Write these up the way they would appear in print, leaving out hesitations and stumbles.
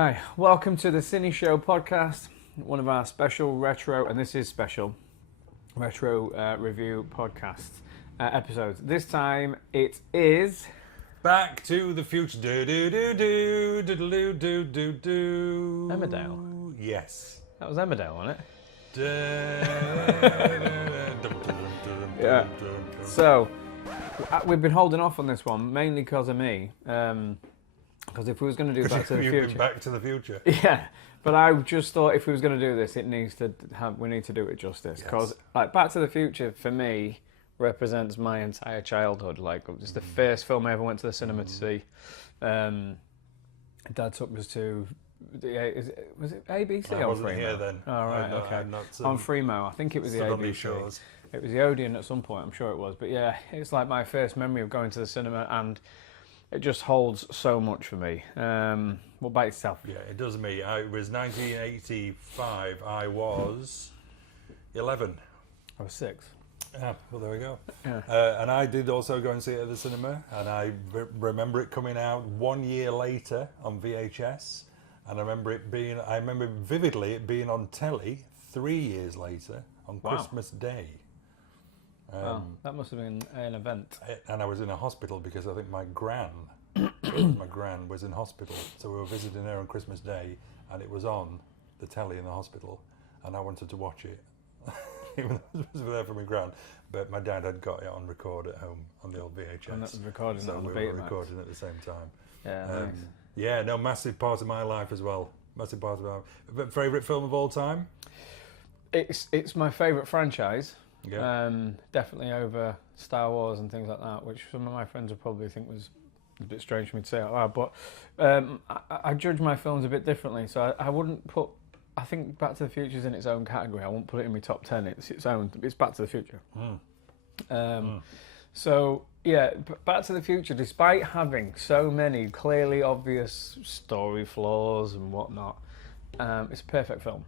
Hi, welcome to the CineShow Podcast, one of our special retro, and this is special, retro review podcast episodes. This time it is... Back to the Future. Emmerdale? Yes. That was Emmerdale, wasn't it? Yeah. So, we've been holding off on this one, mainly because of me. Because if we was going to do Back to the Future... Back to the Future. Yeah, but I just thought if we was going to do this, we need to do it justice. Because like Back to the Future, for me, represents my entire childhood. Like, it's the first film I ever went to the cinema to see. Dad took us to... Was it ABC I on wasn't Freemo? here then. Oh, right, okay. On Freemo, I think it was the ABC. Shores. It was the Odeon at some point, I'm sure it was. But yeah, it's like my first memory of going to the cinema, and it just holds so much for me. What about yourself? Yeah, it does me. It was 1985. I was 11. I was 6. Yeah, well, there we go. Yeah. And I did also go and see it at the cinema, and I remember it coming out 1 year later on VHS, and I remember vividly it being on telly 3 years later on Christmas Day. That must have been an event. And I was in a hospital because I think my gran was in hospital, so we were visiting her on Christmas Day, and it was on the telly in the hospital, and I wanted to watch it. It was there for my gran, but my dad had got it on record at home on the old VHS. And that was recording so on the we were recording at the same time. Yeah, nice. Yeah, no, massive part of my life as well. Massive part of my life. But favourite film of all time? It's my favourite franchise. Yeah. Definitely over Star Wars and things like that, which some of my friends would probably think was a bit strange for me to say out loud. But I judge my films a bit differently, so I wouldn't put... I think Back to the Future is in its own category. I won't put it in my top 10. It's its own. It's Back to the Future. So, yeah, Back to the Future, despite having so many clearly obvious story flaws and whatnot, it's a perfect film.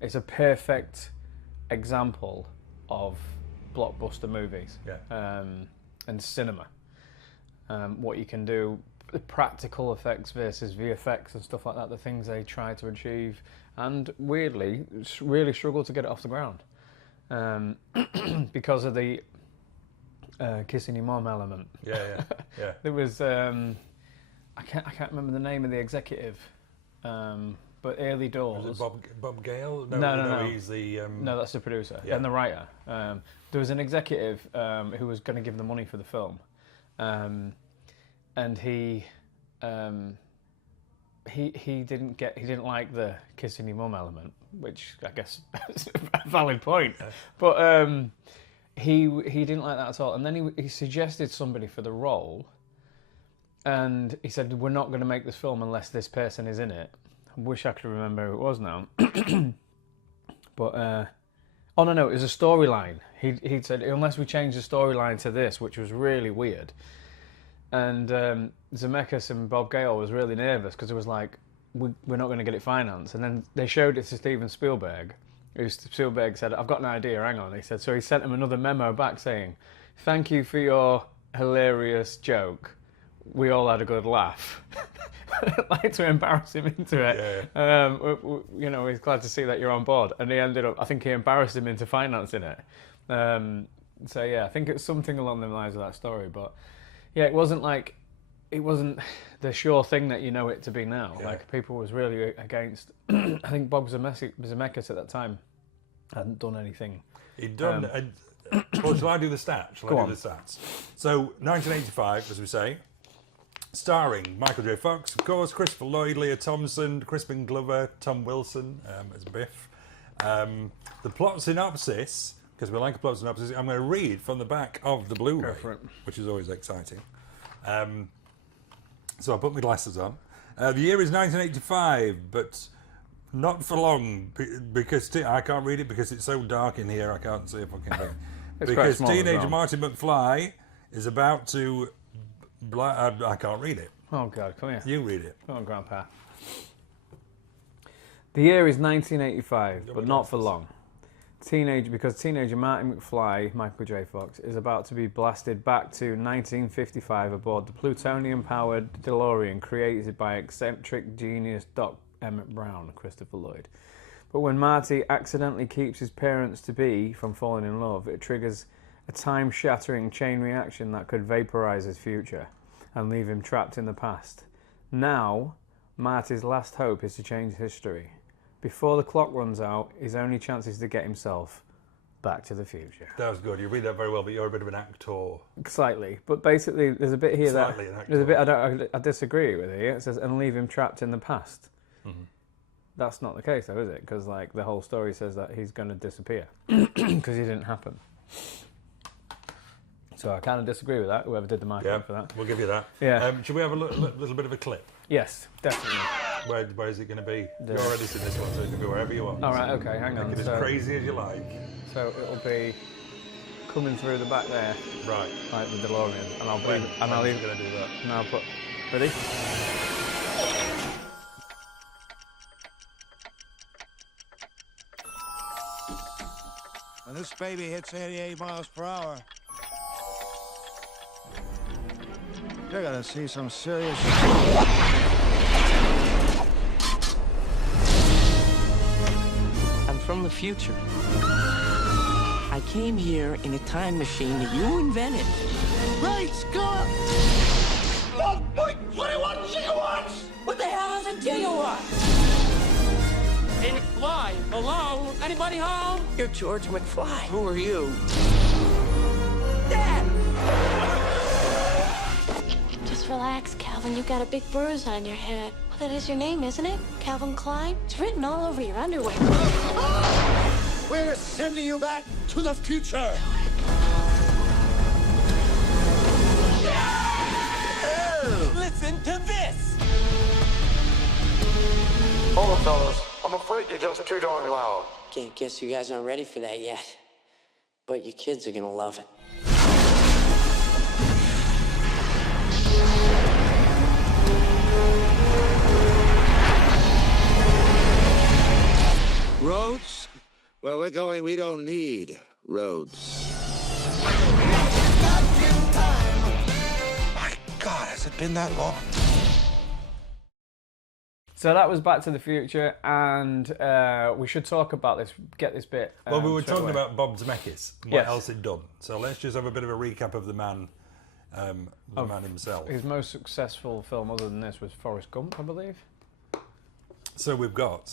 It's a perfect example of blockbuster movies and cinema. What you can do, the practical effects versus VFX and stuff like that, the things they try to achieve, and weirdly, really struggle to get it off the ground because of the kissing your mom element. Yeah. There was I can't remember the name of the executive, but early doors. Was it Bob Gale? No. He's the no, that's the producer and the writer. There was an executive who was going to give the money for the film, and he didn't like the kissing your mum element, which I guess is a valid point. But he didn't like that at all. And then he suggested somebody for the role, and he said, "We're not going to make this film unless this person is in it." I wish I could remember who it was now. But oh no, it was a storyline. He said, unless we change the storyline to this, which was really weird. And Zemeckis and Bob Gale was really nervous because it was like, we're not going to get it financed. And then they showed it to Steven Spielberg. Spielberg said, "I've got an idea, hang on." He said, so he sent him another memo back saying, "Thank you for your hilarious joke. We all had a good laugh." Like to embarrass him into it. Yeah. He's glad to see that you're on board. And I think he embarrassed him into financing it. So yeah, I think it's something along the lines of that story. But yeah, it wasn't the sure thing that you know it to be now. Yeah. Like, people was really against... I think Bob Zemeckis at that time hadn't done anything. He'd done... well, shall I do the stats? Go on. The stats? So, 1985, as we say, starring Michael J. Fox, of course, Christopher Lloyd, Leah Thompson, Crispin Glover, Tom Wilson as Biff. The plot synopsis, because we like a plot synopsis, I'm going to read from the back of the Blu-ray, which is always exciting. So I put my glasses on. The year is 1985, but not for long, because I can't read it because it's so dark in here. I can't see if I can. Because teenager Marty McFly is about to... I can't read it. Oh God, come here. You read it. Come on, Grandpa. The year is 1985, but not for long. Teenager Marty McFly, Michael J. Fox, is about to be blasted back to 1955 aboard the plutonium-powered DeLorean created by eccentric genius Doc Emmett Brown, Christopher Lloyd. But when Marty accidentally keeps his parents-to-be from falling in love, it triggers a time-shattering chain reaction that could vaporize his future and leave him trapped in the past. Now, Marty's last hope is to change history. Before the clock runs out, his only chance is to get himself back to the future. That was good. You read that very well, but you're a bit of an actor. Slightly, but basically, there's a bit here Slightly an actor. there's a bit I disagree with here. It says, "And leave him trapped in the past." Mm-hmm. That's not the case, though, is it? Because like the whole story says that he's going to disappear because he didn't happen. So I kind of disagree with that. Whoever did the marketing for that, we'll give you that. Yeah. Should we have a little bit of a clip? Yes, definitely. Where is it going to be? You're editing this one, so it can be wherever you want. All right, okay, hang on. Make it as crazy as you like. So it'll be coming through the back there, right? Like the DeLorean, and I'll going to do that. And I'll put. Ready? When this baby hits 88 miles per hour, you're gonna see some serious shit. I'm from the future. I came here in a time machine that you invented. Great Scott! 1.21 gigawatts! What the hell is a gigawatt? Hey, McFly, hello? Anybody home? You're George McFly. Who are you? Dad! Just relax, Calvin. You've got a big bruise on your head. Well, that is your name, isn't it? Calvin Klein? It's written all over your underwear. We're sending you back to the future. Listen to this! Hold on, fellas. I'm afraid you're just too darn loud. Guess you guys aren't ready for that yet. But your kids are gonna love it. Roads? Where we're going, we don't need roads. My God, has it been that long? So that was Back to the Future, and we should talk about this, get this bit. Well, we were straight talking away. about Bob Zemeckis, what else he'd done. So let's just have a bit of a recap of the man, man himself. His most successful film, other than this, was Forrest Gump, I believe. So I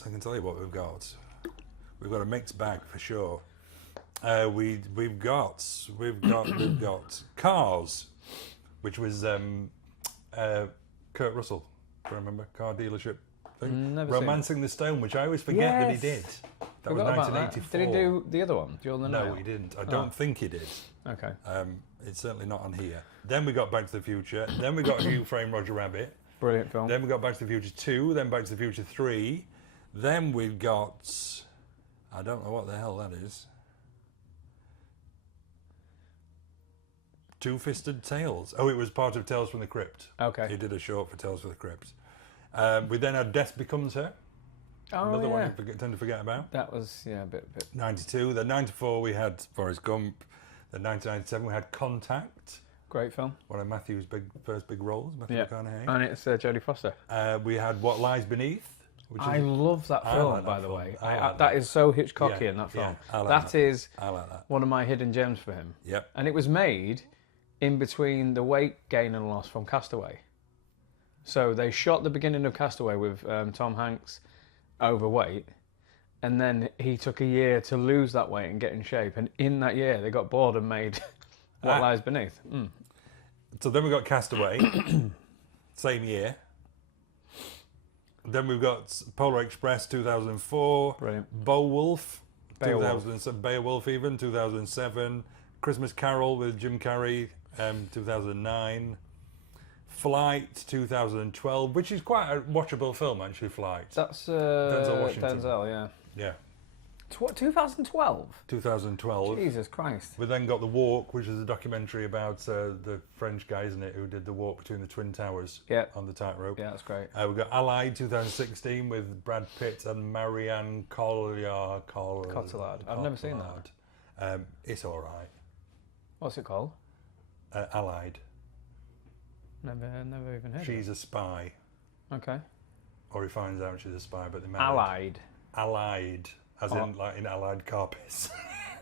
can tell you what we've got. We've got a mixed bag for sure. We've got Cars, which was Kurt Russell. Do you remember car dealership thing? Never Romancing the Stone, which I always forget that he did. That was 1984. Did he do the other one? Duel in the No, Nile? he didn't. I don't think he did. Okay. It's certainly not on here. Then we got Back to the Future. Then we got Who Framed Roger Rabbit. Brilliant film. Then we got Back to the Future 2. Then Back to the Future 3. Then we got... I don't know what the hell that is. Two-Fisted Tales. Oh, it was part of Tales from the Crypt. Okay. He did a short for Tales from the Crypt. We then had Death Becomes Her. Another one you tend to forget about. That was, a bit. 92. Then 94 we had Forrest Gump. Then 1997 we had Contact. Great film. One of Matthew's first big roles, Matthew McConaughey. And it's Jodie Foster. We had What Lies Beneath. I love that film, like that by the film. way. Like that is so Hitchcocky in that film. I like that is I like that. one of my hidden gems for him. Yep. And it was made in between the weight gain and loss from Castaway. So they shot the beginning of Castaway with Tom Hanks overweight, and then he took a year to lose that weight and get in shape. And in that year, they got bored and made What Lies Beneath. Mm. So then we got Castaway, same year. Then we've got Polar Express 2004, Brilliant. Beowulf 2007, Beowulf even 2007, Christmas Carol with Jim Carrey 2009, Flight 2012, which is quite a watchable film actually. Flight. That's Denzel Washington. Denzel, yeah. Yeah. 2012? 2012. Jesus Christ. We then got The Walk, which is a documentary about the French guy, isn't it, who did the walk between the Twin Towers on the tightrope. Yeah, that's great. We got Allied 2016 with Brad Pitt and Marianne Cotillard. I've never seen that. It's all right. What's it called? Allied. Never even heard She's a spy. of it. Okay. Or he finds out she's a spy, but they're married. Allied. As in, like, in Allied car piss.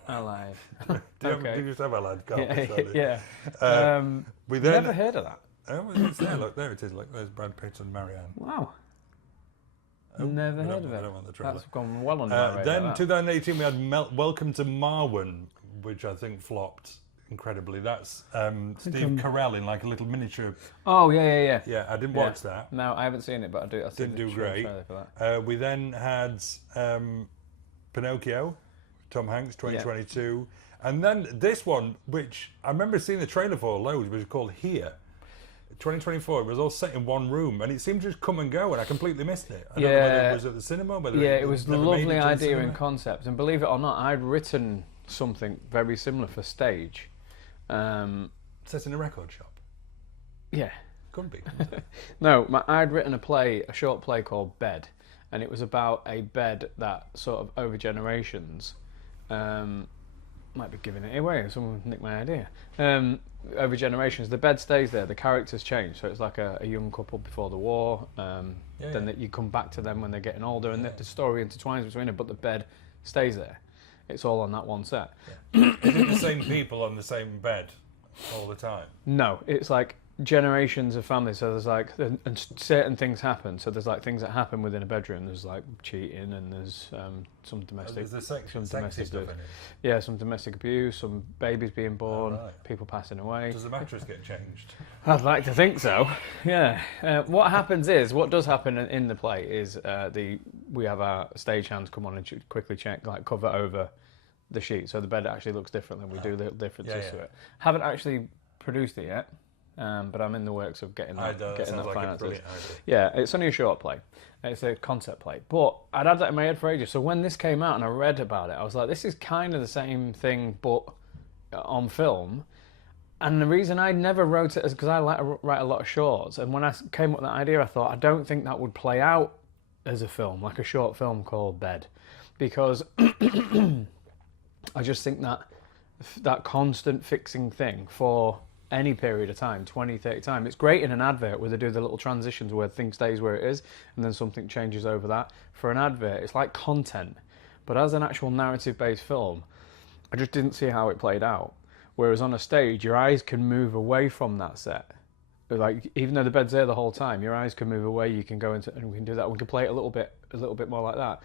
Allied. Do you just have Allied car piss? Yeah. We then, Never heard of that. Oh, it's there, look, there it is. Look, there's Brad Pitt and Marianne. Wow. Oh, Never heard of it. I don't want the trailer. That's gone well on my radar. Then 2018 we had Welcome to Marwen, which I think flopped incredibly. That's Steve Carell in like a little miniature. Oh, yeah. Yeah, I didn't watch that. No, I haven't seen it, but I do. I Didn't do great. For that. We then had Pinocchio, Tom Hanks, 2022. And then this one, which I remember seeing the trailer for loads, which was called Here. 2024, it was all set in one room, and it seemed to just come and go, and I completely missed it. I don't know whether it was at the cinema, it was a lovely idea and concept, and believe it or not, I'd written something very similar for stage. Set in a record shop? Yeah. Couldn't be. No, I'd written a short play called Bed, and it was about a bed that sort of over generations, might be giving it away, someone nicked my idea. Over generations, the bed stays there, the characters change, so it's like a young couple before the war, then you come back to them when they're getting older, and the story intertwines between them, but the bed stays there. It's all on that one set. Yeah. Is it the same people on the same bed all the time? No, it's like generations of families, so there's like, and certain things happen, so there's like things that happen within a bedroom, there's like cheating, and there's some domestic sexy stuff in it? Yeah, some domestic abuse, some babies being born, people passing away. Does the mattress get changed? I'd like to think so, yeah. What happens is, what does happen in the play is we have our stagehands come on and quickly check, like cover over the sheet, so the bed actually looks different, and we do little differences to it. Haven't actually produced it yet. But I'm in the works of getting that finances. Yeah, it's only a short play. It's a concept play. But I'd had that in my head for ages. So when this came out and I read about it, I was like, this is kind of the same thing, but on film. And the reason I never wrote it is because I like to write a lot of shorts. And when I came up with that idea, I thought, I don't think that would play out as a film, like a short film called Bed. Because I just think that constant fixing thing for any period of time, 20, 30 times. It's great in an advert where they do the little transitions where thing stays where it is and then something changes over that. For an advert, it's like content. But as an actual narrative-based film, I just didn't see how it played out. Whereas on a stage, your eyes can move away from that set. Like, even though the bed's there the whole time, your eyes can move away, you can go into, and we can do that. We can play it a little bit more like that.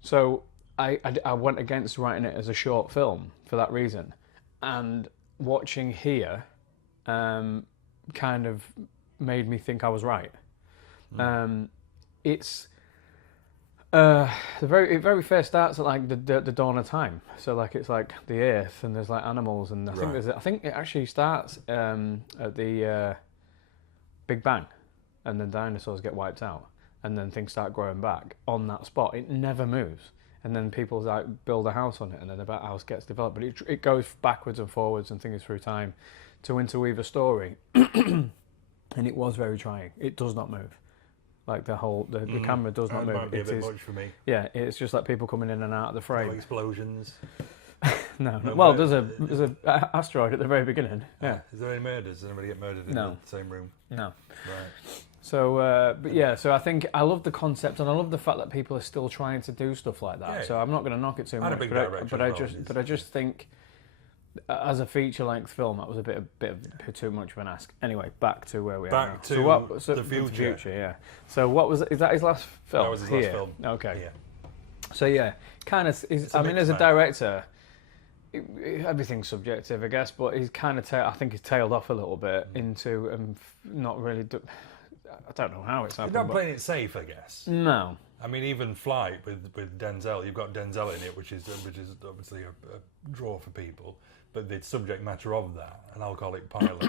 So I went against writing it as a short film for that reason. And watching Here kind of made me think I was right. It very first starts at like the dawn of time. So like it's like the earth, and there's like animals, and I think it actually starts at the Big Bang, and then dinosaurs get wiped out, and then things start growing back on that spot. It never moves. And then people like build a house on it, and then that house gets developed. But it goes backwards and forwards and things through time to interweave a story. And it was very trying. It does not move. Like the camera does not move. Might be a bit much for me. Yeah, it's just like people coming in and out of the frame. No explosions. No. Well, there's a asteroid at the very beginning. Yeah. Is there any murders? Does anybody get murdered in the same room? No. Right. So, but yeah, so I think I love the concept, and I love the fact that people are still trying to do stuff like that. Yeah. So I'm not going to knock it too much. But I just think, as a feature-length film, that was a bit too much of an ask. Anyway, back to where we are now. Back to the future. Yeah. So what was? Is that his last film? That was his last film. Okay. Yeah. So yeah, kind of. I mean, as a director, everything's subjective, I guess. But he's kind of, I think, he's tailed off a little bit into not really. I don't know how it's happened. You're not playing it safe, I guess. No. I mean, even Flight with Denzel, you've got Denzel in it, which is obviously a draw for people. But the subject matter of that, an alcoholic pilot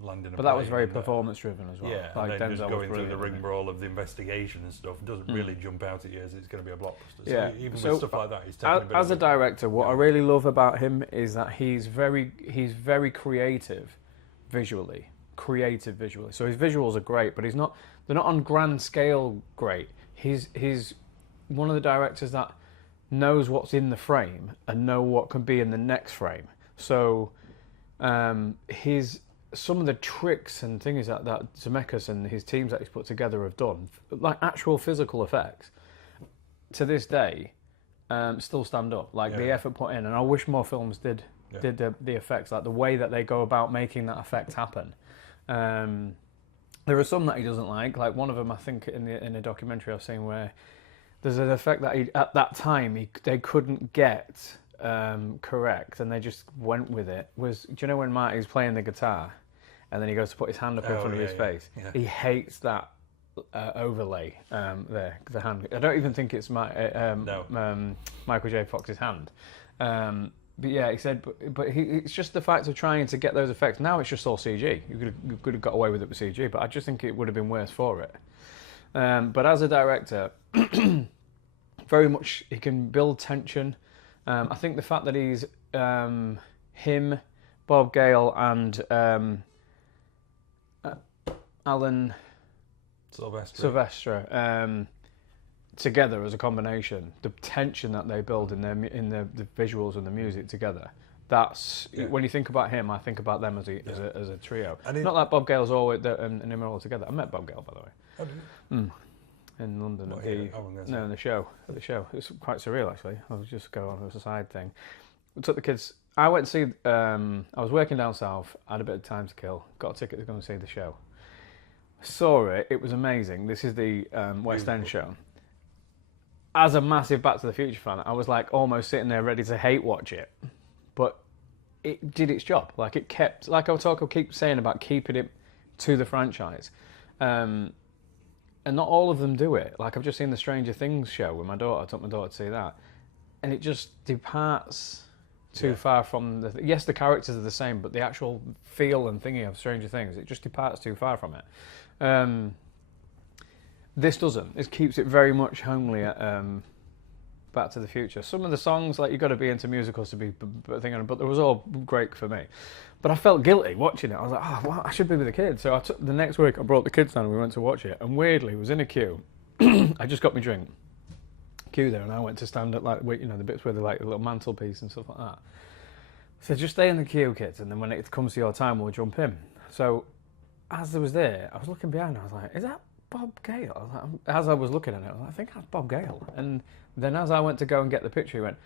landing a But that was plane very and, performance-driven as well. Yeah, like and then Denzel just going through the brilliant. rigmarole of the investigation and stuff doesn't really jump out at you as it's going to be a blockbuster. Yeah. So even So, with stuff like that, he's taking a bit as a of director, what I really love about him is that he's very creative visually. So his visuals are great, but they're not on grand scale great. He's one of the directors that knows what's in the frame and know what can be in the next frame. So some of the tricks and things that Zemeckis and his teams that he's put together have done, like actual physical effects, to this day, still stand up. Like the effort put in, and I wish more films did the effects, like the way that they go about making that effect happen. There are some that he doesn't like one of them I think in a documentary I've seen where there's an effect that at that time they couldn't get correct, and they just went with it. Do you know when Marty's playing the guitar and then he goes to put his hand up in front of his face? Yeah. He hates that overlay there, the hand. I don't even think it's Michael J. Fox's hand. But yeah, he said, it's just the fact of trying to get those effects. Now it's just all CG. You could have got away with it with CG, but I just think it would have been worse for it. But as a director, very much he can build tension. I think the fact that he's him, Bob Gale, and Alan Silvestre together as a combination, the tension that they build in the visuals and the music together. That's when you think about him, I think about them as a trio. Not that Bob Gale's always and him are all together. I met Bob Gale, by the way. Oh, did you? In London in the show. It's quite surreal actually. I was just going on as a side thing. We took the kids. I went to see. I was working down south. I had a bit of time to kill. Got a ticket to go and see the show. Saw it. It was amazing. This is the West End show. As a massive Back to the Future fan, I was like almost sitting there ready to hate watch it, but it did its job. Like it kept, like I keep saying about keeping it to the franchise. And not all of them do it. Like I've just seen the Stranger Things show with my daughter. I took my daughter to see that, and it just departs too far from the. Yes, the characters are the same, but the actual feel and thingy of Stranger Things, it just departs too far from it. This doesn't. It keeps it very much homely at Back to the Future. Some of the songs, like you've got to be into musicals to be thinking, but it was all great for me. But I felt guilty watching it. I was like, well, I should be with the kids. So the next week I brought the kids down and we went to watch it. And weirdly, was in a queue. I just got my drink. Queue there, and I went to stand at the bits where they're like a little mantelpiece and stuff like that. So just stay in the queue, kids, and then when it comes to your time, we'll jump in. So as I was there, I was looking behind. I was like, is that Bob Gale? I was like, as I was looking at it, I was like, I think that's Bob Gale. And then as I went to go and get the picture, he went,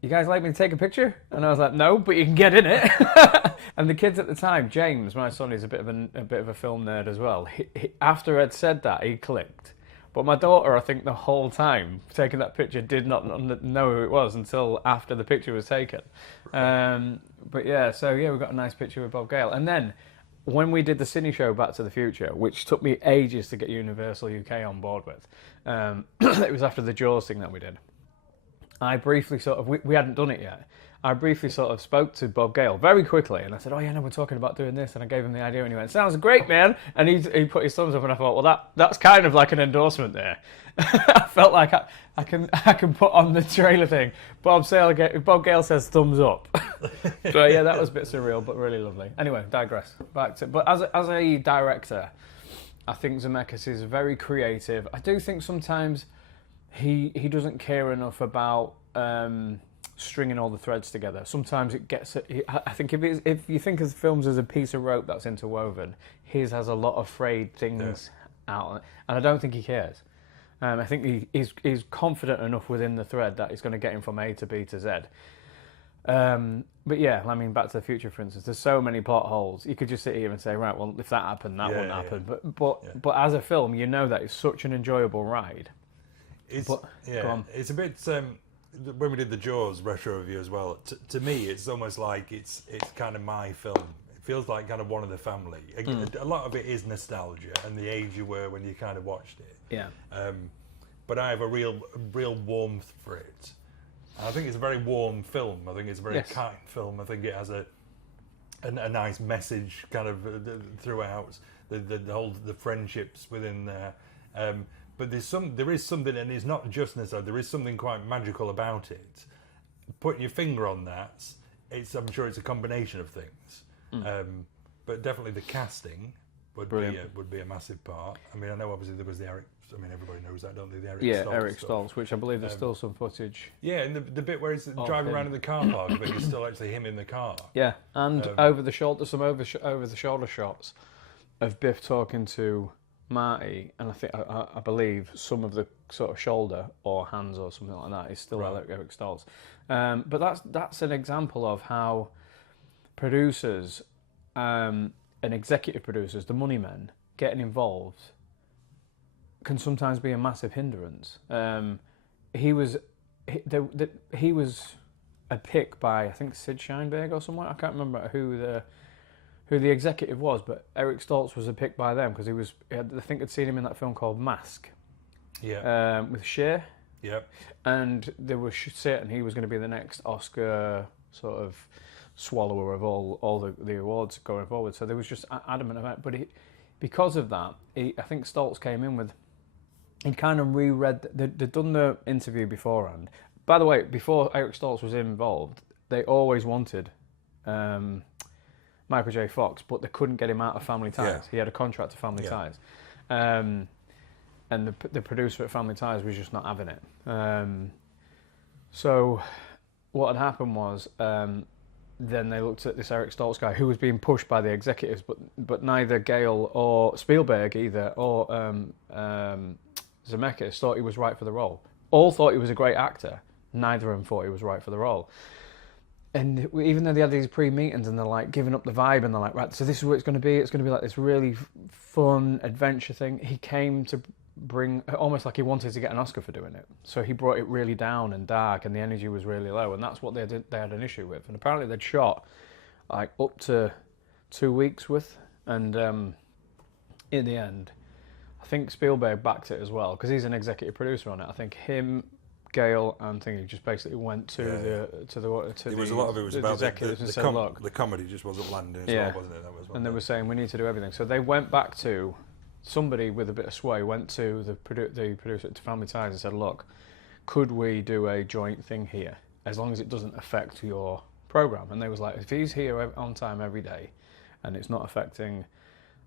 you guys like me to take a picture? And I was like, no, but you can get in it. And the kids at the time, James, my son, is a bit of a film nerd as well. He, after I'd said that, he clicked. But my daughter, I think the whole time taking that picture, did not know who it was until after the picture was taken. But yeah, so yeah, we got a nice picture with Bob Gale. And then when we did the CineShow Back to the Future, which took me ages to get Universal UK on board with, it was after the Jaws thing that we did. I briefly we hadn't done it yet. I briefly sort of spoke to Bob Gale very quickly, and I said, oh yeah, no, we're talking about doing this, and I gave him the idea, and he went, sounds great, man, and he put his thumbs up, and I thought, well, that's kind of like an endorsement there. I felt like I can put on the trailer thing, Bob Gale says thumbs up. So yeah, that was a bit surreal, but really lovely. Anyway, digress. But as a director, I think Zemeckis is very creative. I do think sometimes he doesn't care enough about stringing all the threads together. Sometimes it gets. I think if you think of films as a piece of rope that's interwoven, his has a lot of frayed things out, and I don't think he cares. I think he's confident enough within the thread that it's going to get him from A to B to Z. But yeah, I mean, Back to the Future, for instance, there's so many plot holes. You could just sit here and say, right, well, if that happened, that wouldn't happen. But as a film, you know that it's such an enjoyable ride. It's a bit. When we did the Jaws retro review as well, to me, it's almost like it's kind of my film, feels like kind of one of the family. A lot of it is nostalgia and the age you were when you kind of watched it. Yeah. But I have a real warmth for it. I think it's a very warm film. I think it's a very kind film. I think it has a nice message kind of throughout the friendships within there. But there is something, and it's not just nostalgia. There is something quite magical about it. Putting your finger on that, I'm sure it's a combination of things. But definitely the casting would be a massive part. I mean, I know obviously there was the Eric. I mean, everybody knows that, don't they? The Eric Stoltz, which I believe there's still some footage. Yeah, and the bit where he's driving around in the car park, but you still actually him in the car. Yeah, and over the shoulder, some over the shoulder shots of Biff talking to Marty, and I believe some of the sort of shoulder or hands or something like that is still Eric Stoltz. But that's an example of how producers and executive producers, the money men, getting involved can sometimes be a massive hindrance. He was a pick by, I think, Sid Sheinberg or someone. I can't remember who the executive was, but Eric Stoltz was a pick by them because I think I'd seen him in that film called Mask. Yeah. With Cher. Yep. And they were certain he was going to be the next Oscar sort of swallower of all the awards going forward. So they was just adamant about it. But because of that, I think Stoltz came in with. He kind of reread. They'd done the interview beforehand. By the way, before Eric Stoltz was involved, they always wanted Michael J. Fox, but they couldn't get him out of Family Ties. Yeah. He had a contract to Family Ties. And the producer at Family Ties was just not having it. So what had happened was then they looked at this Eric Stoltz guy who was being pushed by the executives, but neither Gale or Spielberg either or Zemeckis thought he was right for the role. All thought he was a great actor. Neither of them thought he was right for the role. And even though they had these pre-meetings and they're like giving up the vibe and they're like, right, so this is what it's going to be. It's going to be like this really fun adventure thing. He came to bring, almost like he wanted to get an Oscar for doing it. So he brought it really down and dark and the energy was really low. And that's what they had an issue with. And apparently they'd shot like up to 2 weeks with. And in the end, I think Spielberg backed it as well because he's an executive producer on it. I think him, Gale, and thingy just basically went to the a lot of it was about executives and said, look, the comedy just wasn't landing as well, wasn't it? That was and they were saying we need to do everything. So they went back to somebody with a bit of sway, went to the producer at Family Ties and said, look, could we do a joint thing here as long as it doesn't affect your program? And they was like, if he's here on time every day and it's not affecting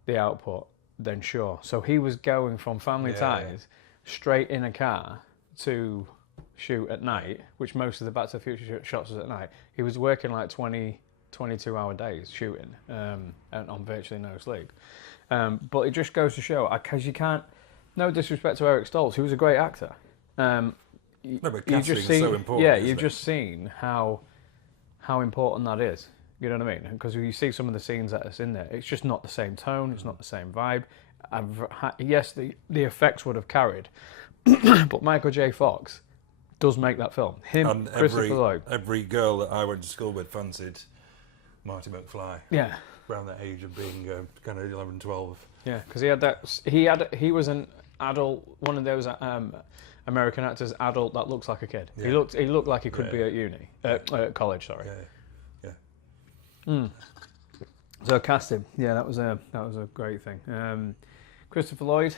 the output, then sure. So he was going from Family Ties straight in a car to shoot at night, which most of the Back to the Future shots was at night. He was working like 22-hour days shooting and on virtually no sleep. But it just goes to show, because you can't, no disrespect to Eric Stoltz, who was a great actor. No, but casting is so important. Yeah, you've just seen how important that is. You know what I mean? Because you see some of the scenes that is in there, it's just not the same tone, it's not the same vibe. Yes, the effects would have carried, but Michael J. Fox does make that film. Him, and Christopher Lloyd. Every girl that I went to school with fancied Marty McFly. Yeah. Around that age of being kind of 11, 12. Yeah, because he was an adult, one of those American actors, adult that looks like a kid. Yeah. He looked like he could be at college. Sorry. Yeah. So casting, that was a great thing. Christopher Lloyd.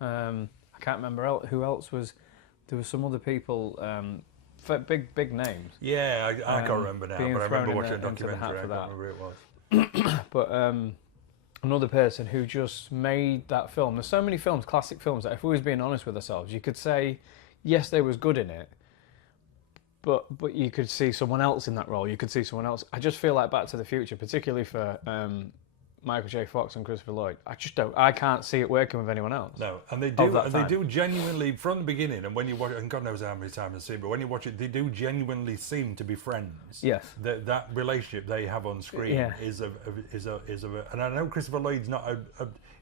I can't remember who else was. There were some other people, big names. Yeah, I can't remember now, but I remember watching a documentary. I can't remember who it was. But another person who just made that film. There's so many films, classic films, that if we was being honest with ourselves, you could say, yes, they was good in it, but you could see someone else in that role. You could see someone else. I just feel like Back to the Future, particularly for Michael J. Fox and Christopher Lloyd. I can't see it working with anyone else. No, and they do. And they do genuinely from the beginning. And when you watch it, and God knows how many times I've seen, but when you watch it, they do genuinely seem to be friends. Yes. That relationship they have on screen is a. And I know Christopher Lloyd's not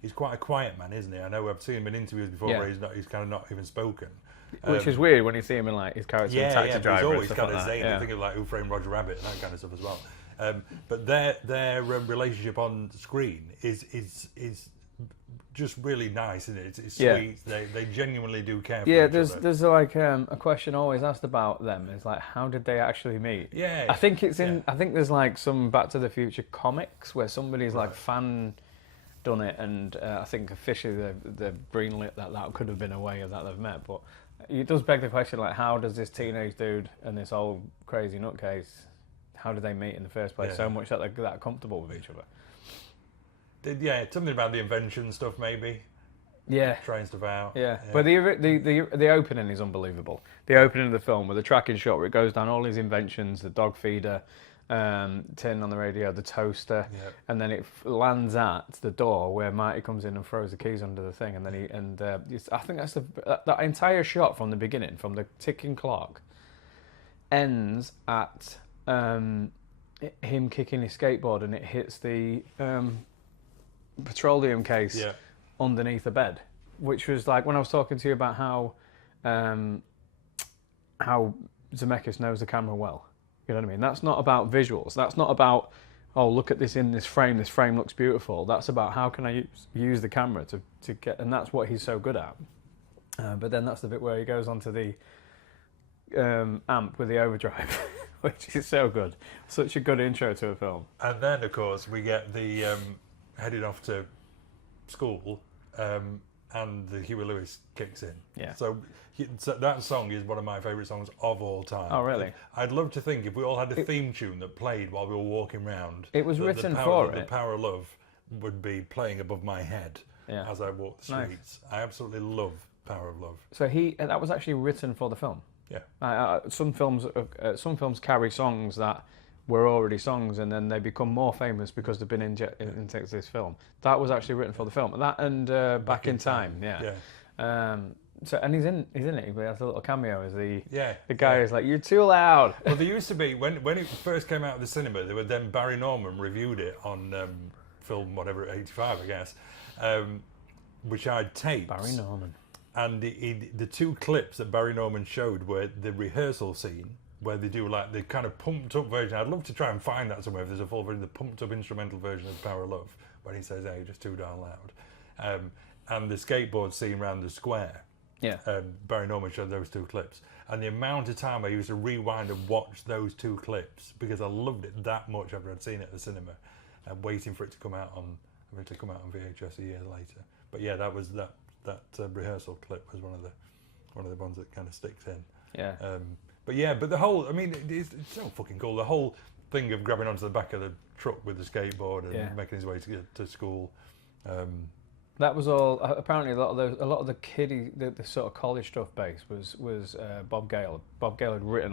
he's quite a quiet man, isn't he? I know I've seen him in interviews before where he's kind of not even spoken. Which is weird when you see him in like his character in Taxi Driver. He's always and kind like of saying, that. thinking like Who Framed Roger Rabbit and that kind of stuff as well. But their relationship on screen is just really nice, isn't it? It's sweet. They genuinely do care for each other. There's like a question always asked about them is like, how did they actually meet? Yeah. I think it's in. I think there's like some Back to the Future comics where somebody's like fan done it, and I think officially they've greenlit that could have been a way that they've met. But it does beg the question, like, how does this teenage dude and this old crazy nutcase, how did they meet in the first place? So much that they're that comfortable with each other. Yeah, something about the invention stuff, maybe. Yeah, trying stuff out. Yeah, but the opening is unbelievable. The opening of the film with the tracking shot where it goes down all his inventions, the dog feeder, turning on the radio, the toaster, and then it lands at the door where Marty comes in and throws the keys under the thing, and then I think that's that entire shot from the beginning, from the ticking clock, ends at him kicking his skateboard and it hits the petroleum case underneath the bed, which was like when I was talking to you about how Zemeckis knows the camera well. You know what I mean? That's not about visuals. That's not about, oh, look at this in this frame. This frame looks beautiful. That's about how can I use the camera to get, and that's what he's so good at. But then that's the bit where he goes onto the amp with the overdrive, which is so good. Such a good intro to a film. And then, of course, we get the headed off to school, and the Huey Lewis kicks in. Yeah. So that song is one of my favourite songs of all time. Oh, really? I'd love to think if we all had a theme tune that played while we were walking around. It was written for it. The Power of Love would be playing above my head as I walk the streets. Nice. I absolutely love Power of Love. So that was actually written for the film. Yeah. Some films carry songs that were already songs, and then they become more famous because they've been injected into this film. That was actually written for the film. That and Back in Time. Yeah. So and he's in it. He has a little cameo as the guy is like, "You're too loud." Well, there used to be when it first came out of the cinema. There were then Barry Norman reviewed it on film whatever 85, I guess, which I'd taped. Barry Norman. And the two clips that Barry Norman showed were the rehearsal scene where they do like the kind of pumped up version. I'd love to try and find that somewhere if there's a full version, the pumped up instrumental version of Power of Love, when he says, "Hey, you're just too darn loud." And the skateboard scene around the square. Yeah. Barry Norman showed those two clips. And the amount of time I used to rewind and watch those two clips because I loved it that much after I'd seen it at the cinema, and waiting for it to come out on VHS a year later. But yeah, that was that rehearsal clip was one of the ones that kind of sticks in. Yeah. But the whole, I mean, it's so fucking cool. The whole thing of grabbing onto the back of the truck with the skateboard and making his way to school. That was all. Apparently, a lot of the kiddie, the sort of college stuff base was Bob Gale. Bob Gale had written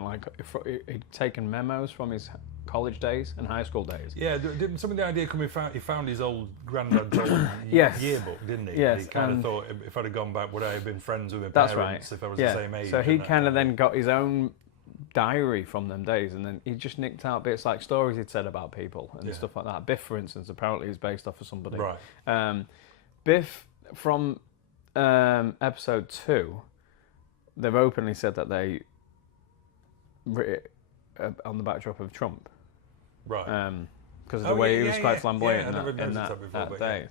he'd taken memos from his college days and high school days. Yeah, didn't some of the idea come? He found his old granddad's old yearbook, didn't he? Yes. He kind of thought, if I'd have gone back, would I have been friends with my parents? Right. If I was the same age? So he kind of then got his own diary from them days, and then he just nicked out bits like stories he'd said about people and stuff like that. Biff, for instance, apparently is based off of somebody. Right. Biff from episode 2, they've openly said that they writ it on the backdrop of Trump. Right. Because of the way he was quite flamboyant in that day.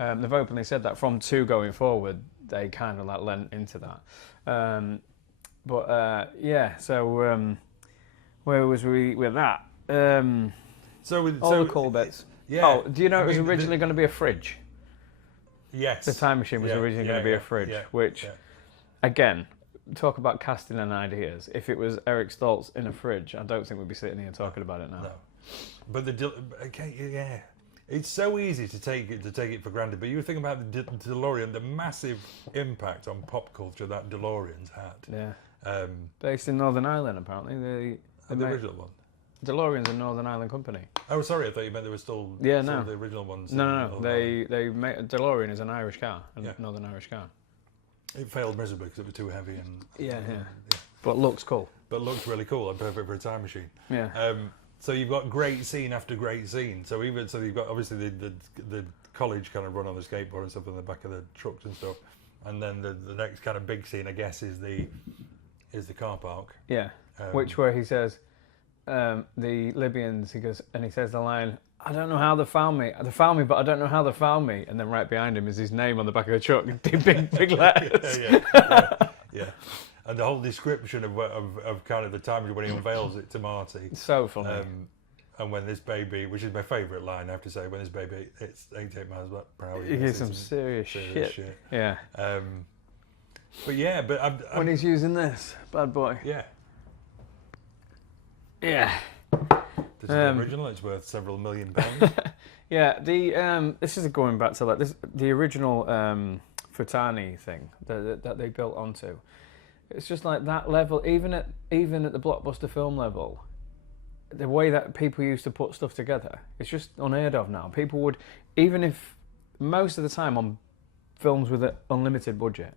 Yeah. They've openly said that from 2 going forward, they kind of like lent into that. So where was we with that? All the cool bits. Yeah. Oh, do you know it was originally going to be a fridge? Yes. The time machine was originally going to be a fridge, which, again, talk about casting and ideas. If it was Eric Stoltz in a fridge, I don't think we'd be sitting here talking about it now. No. But it's so easy to take it for granted. But you think about the DeLorean, the massive impact on pop culture that DeLorean's had. Yeah. Based in Northern Ireland, apparently. The original one. DeLorean's a Northern Ireland company. Oh, sorry, I thought you meant there were still the original ones. No. They made DeLorean is an Irish car, Northern Irish car. It failed miserably because it was too heavy and yeah. But looks cool. But looks really cool and perfect for a time machine. Yeah. So you've got great scene after great scene. So you've got obviously the college kind of run on the skateboard and stuff in the back of the trucks and stuff, and then the next kind of big scene, I guess, is the car park. Yeah. Where he says, the Libyans, he says the line, "I don't know how they found me. They found me, but I don't know how they found me." And then right behind him is his name on the back of the truck, big letters. Yeah. And the whole description of kind of the time when he unveils it to Marty. So funny. And when this baby, which is my favourite line, I have to say, when this baby hits 88 miles per hour, he gets some serious shit. Yeah. But when he's using this bad boy. Yeah. Yeah. This is the original. It's worth several £1 million. Yeah. This is going back to like this. The original Futani thing that they built onto. It's just like that level, even at the blockbuster film level. The way that people used to put stuff together, it's just unheard of now. People would, even if most of the time on films with an unlimited budget,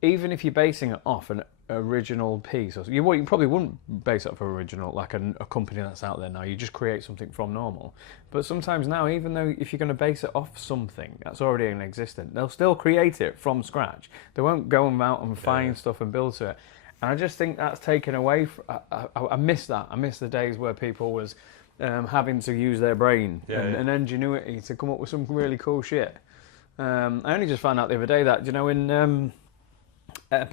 even if you're basing it off an original piece, or you probably wouldn't base it off an original, like a company that's out there now. You just create something from normal. But sometimes now, even though if you're going to base it off something that's already in existence, they'll still create it from scratch. They won't go out and find stuff and build to it. And I just think that's taken away. I miss that. I miss the days where people was having to use their brain and ingenuity to come up with some really cool shit. I only just found out the other day that, in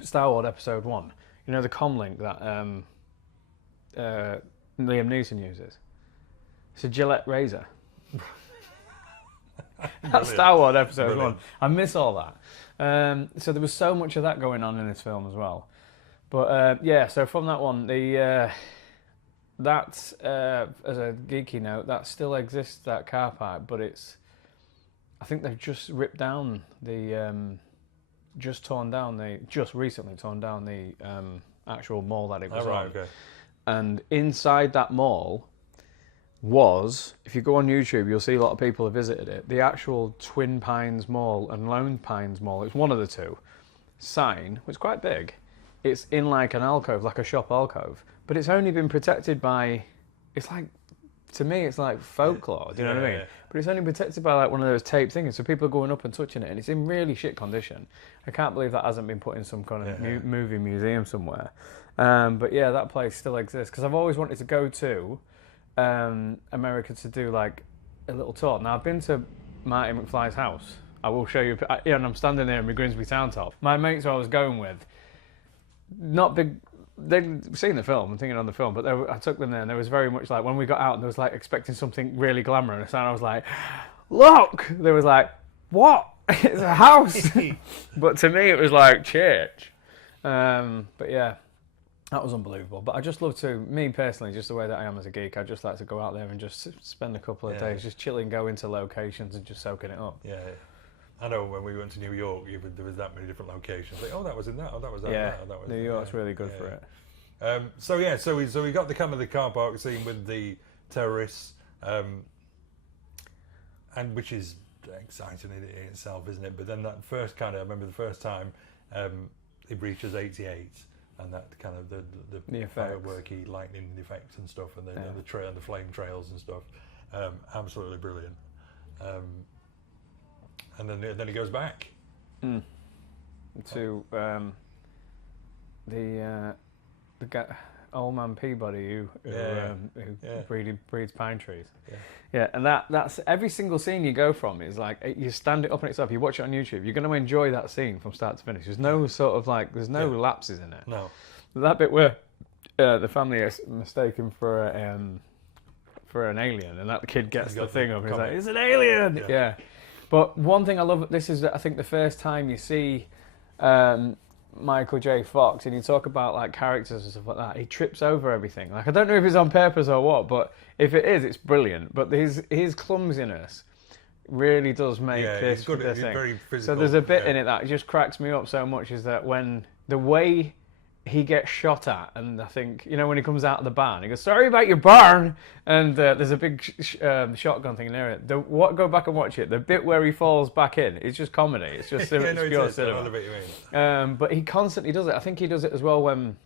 Star Wars Episode 1, the comlink that Liam Neeson uses? It's a Gillette razor. That's Star Wars Episode 1. I miss all that. So there was so much of that going on in this film as well. But so from that one, that's as a geeky note, that still exists, that car park, but I think they've just ripped down just recently torn down the actual mall that it was on. Okay. And inside that mall was, if you go on YouTube, you'll see a lot of people have visited it, the actual Twin Pines Mall and Lone Pines Mall, it's one of the two, sign, which is quite big. It's in like an alcove, like a shop alcove, but it's only been protected by, to me, it's like folklore, do you know what I mean? Yeah. But it's only protected by like one of those tape things, so people are going up and touching it, and it's in really shit condition. I can't believe that hasn't been put in some kind of movie museum somewhere. But yeah, that place still exists, because I've always wanted to go to America to do like a little tour. Now, I've been to Marty McFly's house. I will show you, and I'm standing there in my Grimsby Town Top. My mates who I was going with, not big, they'd seen the film and thinking on the film, but I took them there, and there was very much like, when we got out, and there was like expecting something really glamorous, and I was like, look! They was like, what? It's a house! But to me, it was like church. But yeah, that was unbelievable. But I just love to, me personally, just the way that I am as a geek, I just like to go out there and just spend a couple of days just chilling, go into locations and just soaking it up. Yeah. I know when we went to New York, there was that many different locations. Like, that was in that. That was that. Yeah, that was New York's really good for it. So we got the kind of the car park scene with the terrorists, and which is exciting in itself, isn't it? But then that first I remember the first time it reaches 88, and that kind of the fireworky lightning effects and stuff, and the flame trails and stuff, absolutely brilliant. And then he goes back to the guy, old man Peabody who breeds pine trees. Yeah, and that's every single scene you go from is like, you stand it up on itself. You watch it on YouTube, you're going to enjoy that scene from start to finish. There's no sort of like, there's no lapses in it. No, that bit where the family is mistaken for an alien, and that the kid gets the thing up, and he's like, "It's an alien!" Yeah. But one thing I love, this is, I think, the first time you see Michael J. Fox, and you talk about like characters and stuff like that, he trips over everything. Like, I don't know if it's on purpose or what, but if it is, it's brilliant. But his clumsiness really does make this thing. Very physical. So there's a bit in it that just cracks me up so much, is that when the way he gets shot at, and I think, when he comes out of the barn, he goes, "Sorry about your barn," and there's a big shotgun thing near it. Go back and watch it. The bit where he falls back in, it's just comedy. It's just pure cinema. But he constantly does it. I think he does it as well when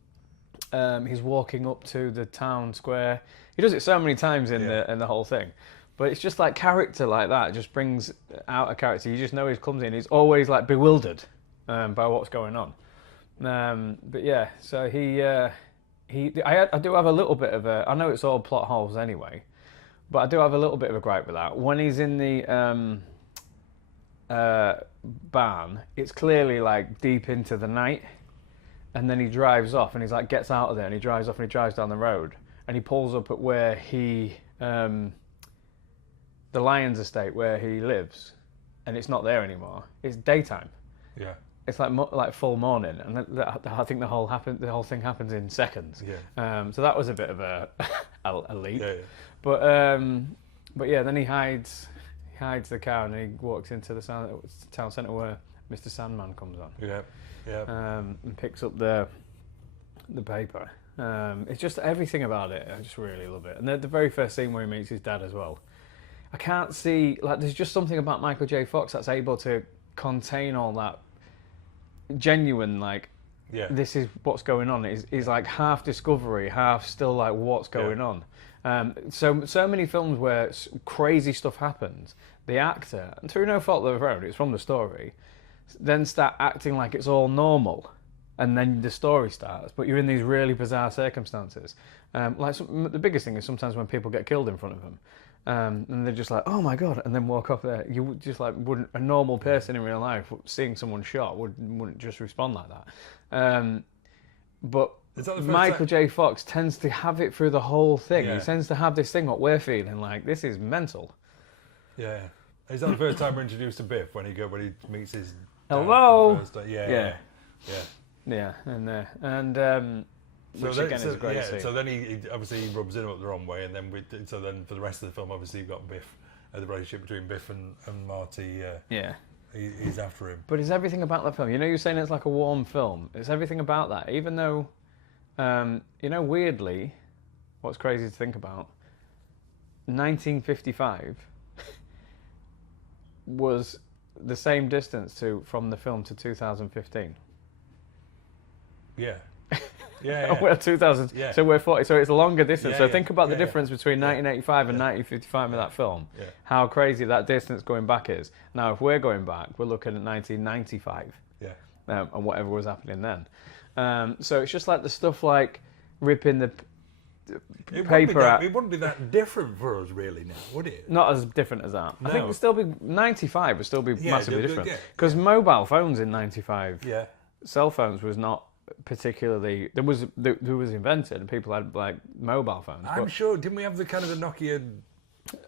he's walking up to the town square. He does it so many times in the whole thing. But it's just like character like that. It just brings out a character. You just know he's clumsy, and he's always like bewildered by what's going on. But yeah, so I do have a little bit of a. I know it's all plot holes anyway, but I do have a little bit of a gripe with that. When he's in the barn, it's clearly like deep into the night, and then he drives off, and he's like gets out of there, and he drives off, and he drives down the road, and he pulls up at where the Lions estate where he lives, and it's not there anymore. It's daytime. Yeah. It's like full morning, and I think the whole thing happens in seconds. Yeah. So that was a bit of a leap. Yeah. But yeah, then he hides the car and he walks into the town centre where Mr. Sandman comes on. Yeah. Yeah. And picks up the paper. It's just everything about it. I just really love it. And the very first scene where he meets his dad as well. I can't see there's just something about Michael J. Fox that's able to contain all that. Genuine, this is what's going on. Is like half discovery, half still like what's going on. So many films where crazy stuff happens, the actor, and through no fault of their own, it's from the story, then start acting like it's all normal, and then the story starts. But you're in these really bizarre circumstances. The biggest thing is sometimes when people get killed in front of them. And they're just like, oh my god, and then walk off there. You would just wouldn't a normal person in real life seeing someone shot wouldn't just respond like that. But Michael J. Fox tends to have it through the whole thing. Yeah. He tends to have this thing what we're feeling like this is mental. Yeah. Is that the first time we're introduced to Biff when he meets his dad hello? for the first time? Yeah. And which again is a great scene. So then he obviously rubs him up the wrong way, and then for the rest of the film, obviously you've got Biff, the relationship between Biff and Marty. He's after him. But it's everything about that film. You know, you're saying it's like a warm film. It's everything about that. Even though, weirdly, what's crazy to think about, 1955 was the same distance from the film to 2015. Yeah. We're 2000. Yeah. So we're 40. So it's a longer distance. Yeah, so yeah. think about the Yeah, difference between 1985 and 1955 with that film. Yeah. How crazy that distance going back is. Now, if we're going back, we're looking at 1995. Yeah. And whatever was happening then. So it's just like the stuff like ripping the paper out. It wouldn't be that different for us, really, now, would it? Not as different as that. No. I think it would still be 95 would still be massively different because mobile phones in 95. Yeah. Cell phones was not particularly there was invented and people had like mobile phones. I'm sure. Didn't we have the kind of the Nokia?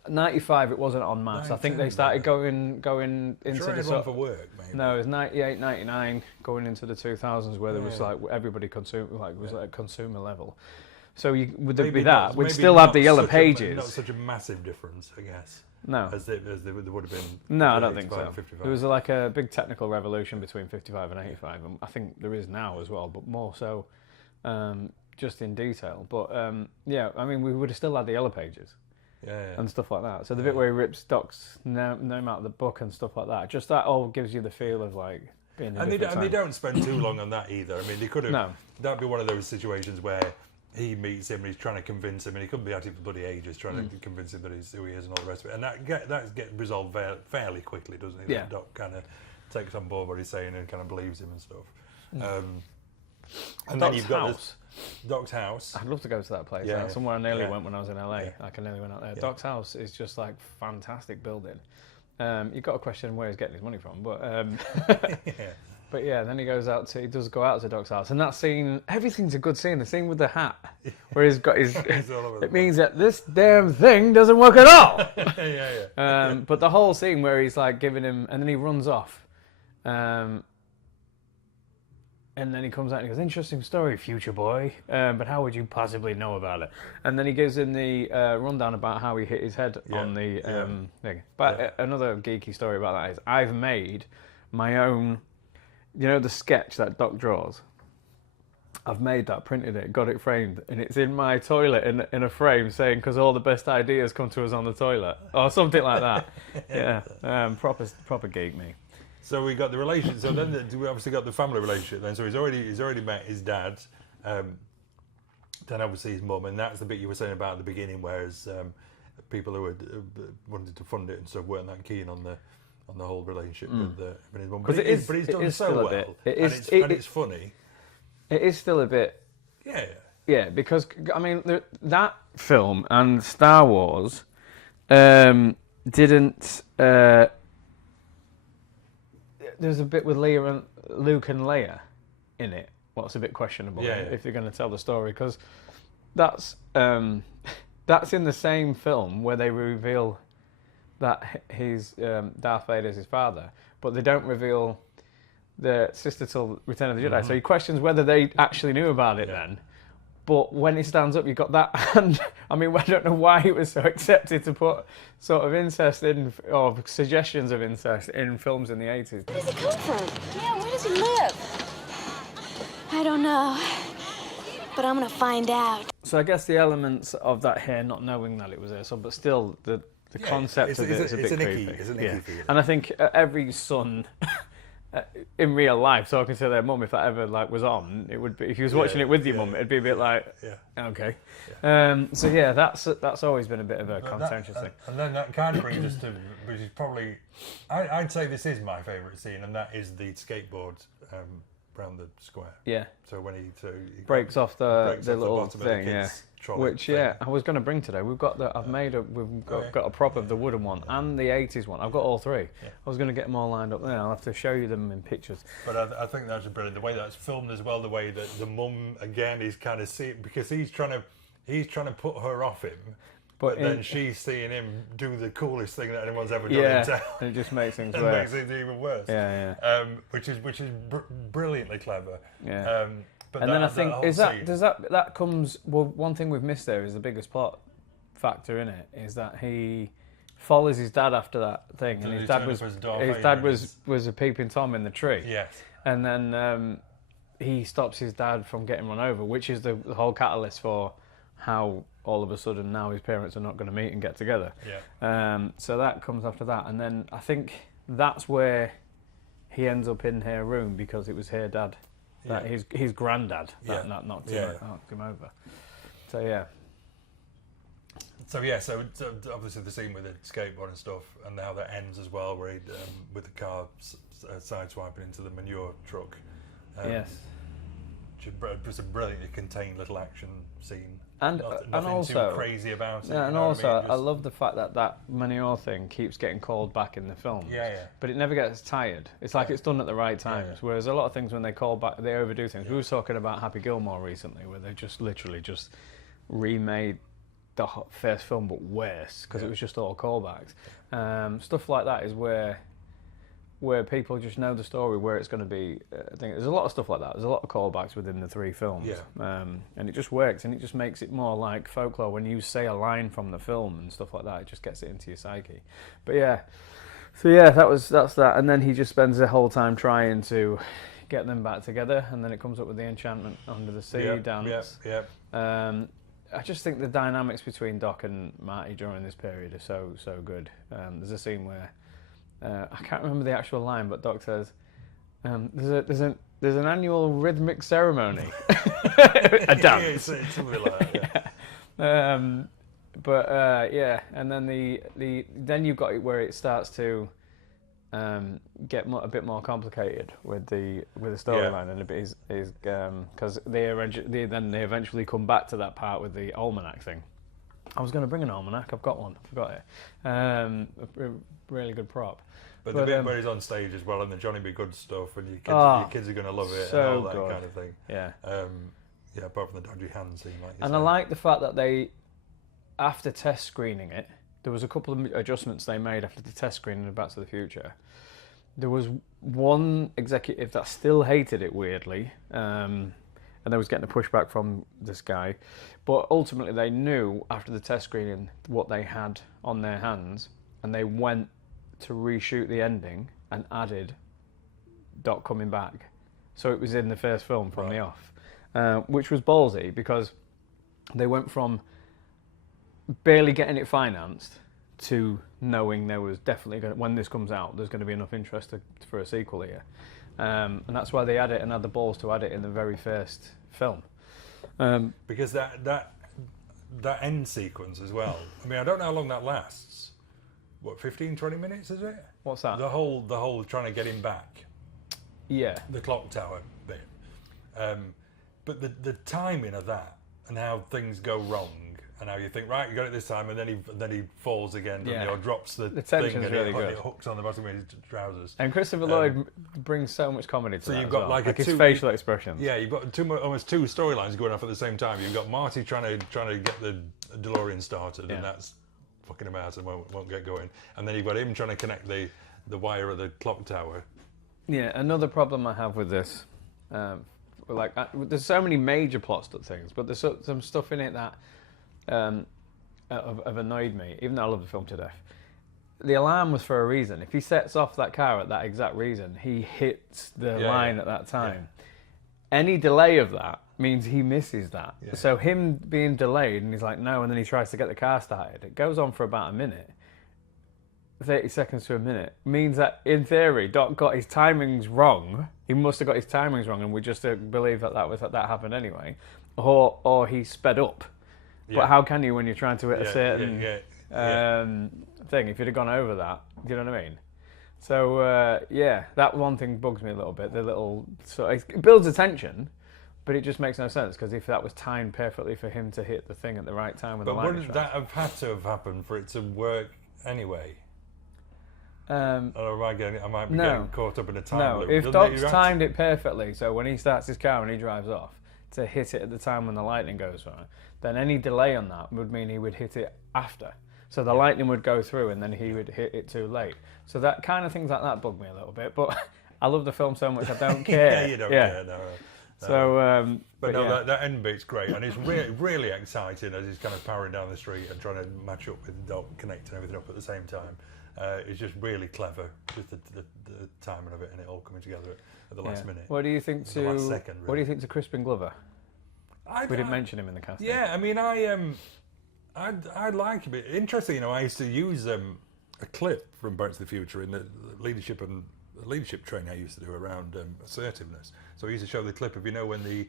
95 it wasn't en masse. I think they started going into Sure, the one for work, maybe. No, it was 98, 99 going into the 2000s where there was like everybody was at consumer level. So would there be that? We'd still have the yellow pages. Not such a massive difference, I guess. No. As there would have been. No, I don't think so. 55. There was like a big technical revolution between 55 and 85, and I think there is now as well, but more so just in detail. But we would have still had the yellow pages and stuff like that. So the bit where he rips Doc's name out of the book and stuff like that, just that all gives you the feel of like being in a different time. They don't spend too long on that either. I mean, they could have. No. That'd be one of those situations where he meets him and he's trying to convince him, and he could be at it for bloody ages trying to convince him that he's who he is and all the rest of it. And that gets resolved fairly quickly, doesn't it? Yeah. That Doc kind of takes on board what he's saying and kind of believes him and stuff. And then you've got Doc's house. I'd love to go to that place. Yeah, That's somewhere I nearly yeah. went when I was in LA. Yeah. Like I nearly went out there. Yeah. Doc's house is just like fantastic building. You've got to question where he's getting his money from, but Yeah. but yeah, then he does go out to Doc's house, and that scene, everything's a good scene. The scene with the hat, where he's got his, He's all over the it means that this damn thing doesn't work at all. yeah. But the whole scene where he's like giving him, and then he runs off, and then he comes out and he goes, "Interesting story, future boy, but how would you possibly know about it?" And then he gives him the rundown about how he hit his head on the thing. But another geeky story about that is I've made my own. You know the sketch that Doc draws? I've made that, printed it, got it framed, and it's in my toilet in a frame saying, because all the best ideas come to us on the toilet, or something like that. Yeah, proper geek me. So we got the relationship. So then we obviously got the family relationship. Then so he's already met his dad. Then obviously his mum, and that's the bit you were saying about at the beginning, whereas people who wanted to fund it and stuff weren't that keen on the whole relationship with his mum. But he's done so well, and it's funny. It is still a bit. Yeah. Yeah, because I mean that film and Star Wars didn't. There's a bit with Luke and Leia in it. What's a bit questionable if you're going to tell the story, because that's in the same film where they reveal that he's Darth Vader's his father, but they don't reveal the sister till Return of the Jedi. So he questions whether they actually knew about it then. But when he stands up, you've got that, and I mean, I don't know why it was so accepted to put sort of incest in, or suggestions of incest in films in the 80s. Where does he come from? Yeah, where does he live? I don't know, but I'm gonna find out. So I guess the elements of that here, not knowing that it was there, so but still the concept of it is a bit creepy. It's an icky feeling. And I think every son in real life talking to their mum, if that ever was on, it would be, if you was watching it with your mum, it'd be a bit okay. So yeah, that's always been a bit of a contentious thing. And then that kind of brings us to, which is probably, I'd say this is my favourite scene, and that is the skateboard around the square. Yeah. So when he breaks off the little bottom thing, of the kids' trolley which thing. I was going to bring today. We've got got a prop of the wooden one and the 80s one. I've got all three. Yeah. I was going to get them all lined up there. I'll have to show you them in pictures. But I think that's brilliant. The way that's filmed as well, the way that the mum again is kind of seeing, because he's trying to put her off him. But then she's seeing him do the coolest thing that anyone's ever done in town. And it just makes things worse. Makes things even worse. Yeah. Which is brilliantly clever. Yeah. But and then I think that comes. Well, one thing we've missed there is the biggest plot factor in it is that he follows his dad after that thing, and his dad was a peeping Tom in the tree. Yes. And then he stops his dad from getting run over, which is the whole catalyst for how all of a sudden now his parents are not going to meet and get together. Yeah. So that comes after that, and then I think that's where he ends up in her room, because it was her dad, that his granddad that knocked him over. So yeah. So obviously the scene with the skateboard and stuff, and how that ends as well, where he with the car sideswiping into the manure truck. Yes. Just a brilliantly contained little action scene. And also too crazy about it. Yeah, and also I love the fact that manure thing keeps getting called back in the film. Yeah. But it never gets tired. It's like it's done at the right times. Whereas a lot of things, when they call back, they overdo things. We were talking about Happy Gilmore recently, where they just literally just remade the first film but worse, because it was just all callbacks. Stuff like that is where people just know the story, where it's going to be. I think there's a lot of stuff like that. There's a lot of callbacks within the three films, and it just works, and it just makes it more like folklore. When you say a line from the film and stuff like that, it just gets it into your psyche. But that's that. And then he just spends the whole time trying to get them back together, and then it comes up with the enchantment under the sea dance. I just think the dynamics between Doc and Marty during this period are so good. There's a scene where. I can't remember the actual line, but Doc says, "There's an annual rhythmic ceremony, a dance." Something like that. And then then you've got it where it starts to get a bit more complicated with the storyline, and a bit is because they eventually come back to that part with the almanac thing. I was going to bring an almanac. I've got one. Forgot it. A really good prop. But the bit where he's on stage as well, and the Johnny B. Good stuff, and your kids are going to love it, and all that kind of thing. Yeah. Apart from the dodgy hand scene, like you and said. I like the fact that they, after test screening it, there was a couple of adjustments they made after the test screening of Back to the Future. There was one executive that still hated it, weirdly, and they was getting a pushback from this guy. But ultimately they knew after the test screening what they had on their hands, and they went to reshoot the ending and added Doc coming back. So it was in the first film from the off, which was ballsy, because they went from barely getting it financed to knowing there was definitely when this comes out, there's going to be enough interest for a sequel here. And that's why they had it and had the balls to add it in the very first film. Because that end sequence as well. I mean, I don't know how long that lasts. What, 15, 20 minutes, is it? What's that? The whole trying to get him back. Yeah. The clock tower bit. But the timing of that and how things go wrong. And how you think, right, you got it this time, and then he falls again, or drops the thing, tension's and really it good. hooks on the bottom of his trousers. And Christopher Lloyd brings so much comedy to that. So you've as got well. like his facial expressions. Yeah, you've got almost two storylines going off at the same time. You've got Marty trying to get the DeLorean started, and that's fucking about and won't get going. And then you've got him trying to connect the wire of the clock tower. Yeah, another problem I have with this, there's so many major plot things, but there's some stuff in it that have annoyed me, even though I love the film to death. The alarm was for a reason. If he sets off that car at that exact reason, he hits the line at that time. Yeah. Any delay of that means he misses that. Yeah. So him being delayed, and he's like, no, and then he tries to get the car started. It goes on for about a minute. 30 seconds to a minute means that, in theory, Doc got his timings wrong. He must have got his timings wrong, and we just believe that happened anyway. Or he sped up. But how can you when you're trying to hit a certain thing? If you'd have gone over that, do you know what I mean? So that one thing bugs me a little bit. It builds attention, but it just makes no sense, because if that was timed perfectly for him to hit the thing at the right time, but wouldn't that have had to have happened for it to work anyway? Or I might be getting caught up in a time loop. If Doc's timed it perfectly, so when he starts his car and he drives off, to hit it at the time when the lightning goes through, then any delay on that would mean he would hit it after. So the lightning would go through and then he would hit it too late. So that kind of things like that bug me a little bit. But I love the film so much I don't care. You don't care, no. So, that end bit's great, and it's really, really exciting as he's kind of powering down the street and trying to match up with Doc, connecting everything up at the same time. It's just really clever, just the timing of it and it all coming together at the last minute. What do you think to last second, really. What do you think to Crispin Glover? We didn't mention him in the casting. Yeah, I mean, I like him. Interesting, I used to use a clip from Back to the Future in the leadership training I used to do around assertiveness. So I used to show the clip of, when the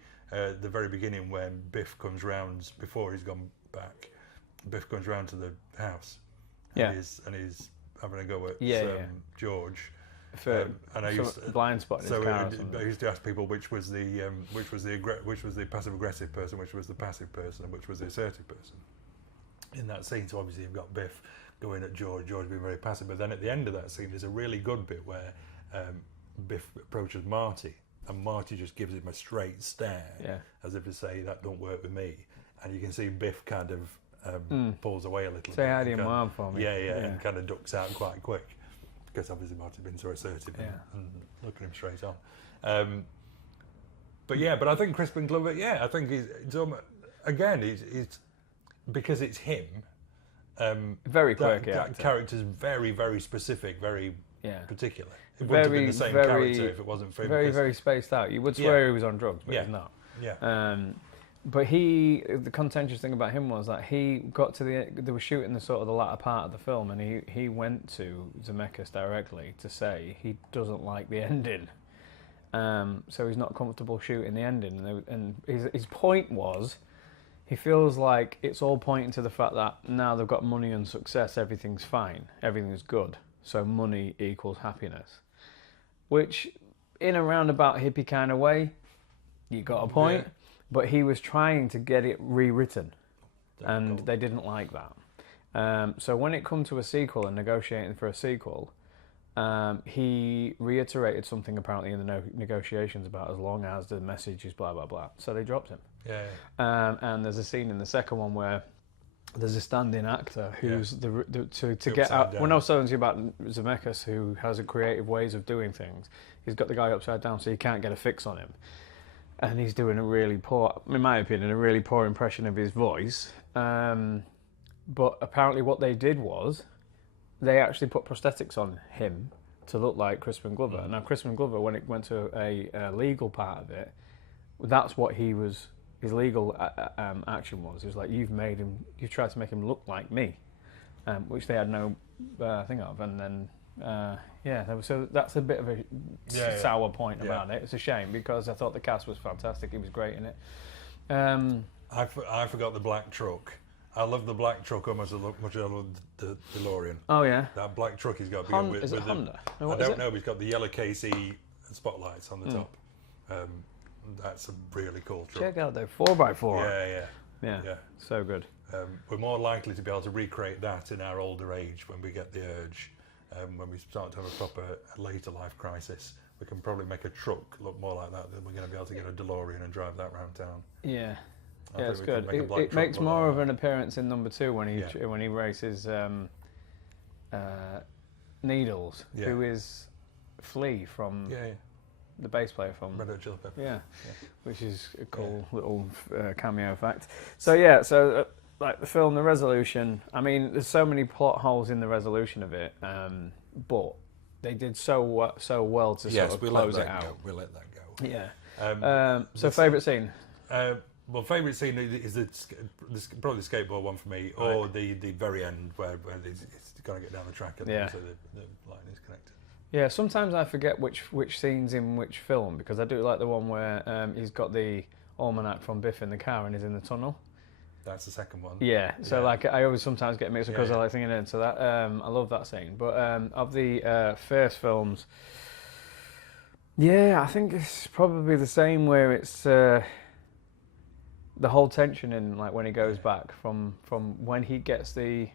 very beginning, when Biff comes round, before he's gone back, Biff comes round to the house and he's having a go at George. And I used blind spot. I used to ask people which was the passive aggressive person, which was the passive person, and which was the assertive person in that scene. So obviously you've got Biff going at George being very passive, but then at the end of that scene there's a really good bit where Biff approaches Marty, and Marty just gives him a straight stare, as if to say, that don't work with me, and you can see Biff kind of pulls away a little bit. Say hi to your mum for me. Yeah, and kind of ducks out quite quick. Because obviously Marty's been so assertive and looking him straight on. But I think Crispin Glover, I think he's because it's him. Very quirky. That character's very, very specific, very particular. It wouldn't have been the same character if it wasn't for him. Very, very spaced out. You would swear he was on drugs, but he's not. Yeah. But the contentious thing about him was that he got to they were shooting the latter part of the film, and he went to Zemeckis directly to say he doesn't like the ending. So he's not comfortable shooting the ending. And his point was, he feels like it's all pointing to the fact that now they've got money and success, everything's fine, everything's good. So money equals happiness. Which, in a roundabout hippie kind of way, you got a point. Yeah. But he was trying to get it rewritten, and they didn't like that. So when it come to a sequel and negotiating for a sequel, he reiterated something apparently in the negotiations about as long as the message is blah, blah, blah. So they dropped him. And there's a scene in the second one where there's a stand-in actor who's to get out. When I was telling you about Zemeckis, who has a creative ways of doing things, he's got the guy upside down so you can't get a fix on him. And he's doing a really poor, in my opinion, a really poor impression of his voice. But apparently what they did was, they actually put prosthetics on him to look like Crispin Glover. Now, Crispin Glover, when it went to a legal part of it, that's what his legal action was. It was like, you've tried to make him look like me, which they had no thing of. And then, so that's a bit of a sour point about it. It's a shame, because I thought the cast was fantastic. He was great in it. I forgot the black truck. I love the black truck almost as much as I love the DeLorean. Oh yeah. That black truck he's got. Is it Honda? I don't know. But he's got the yellow KC spotlights on the top. That's a really cool truck. Check out the 4x4. Yeah. Yeah. So good. We're more likely to be able to recreate that in our older age when we get the urge. When we start to have a proper later life crisis, we can probably make a truck look more like that than we're going to be able to get a DeLorean and drive that round town. Yeah. I Yeah, think it's we good. could make a black It truck makes look more like of that. an appearance in number 2 when he races Needles, who is Flea from the bass player from Red Hot Chili Peppers. Yeah, which is a cool little cameo fact. So like the film, the resolution. I mean, there's so many plot holes in the resolution of it, but they did so well to sort of close it out. We'll let that go. Yeah. So favourite scene. Well, favourite scene is probably the skateboard one for me, or the very end where it's got to get down the track and so the line is connected. Yeah, sometimes I forget which scene's in which film, because I do like the one where he's got the almanac from Biff in the car and he's in the tunnel. That's the second one. Yeah, so like I always sometimes get mixed because I like thinking it. So that I love that scene. But of the first films, I think it's probably the same where it's the whole tension in like when he goes back from when he gets the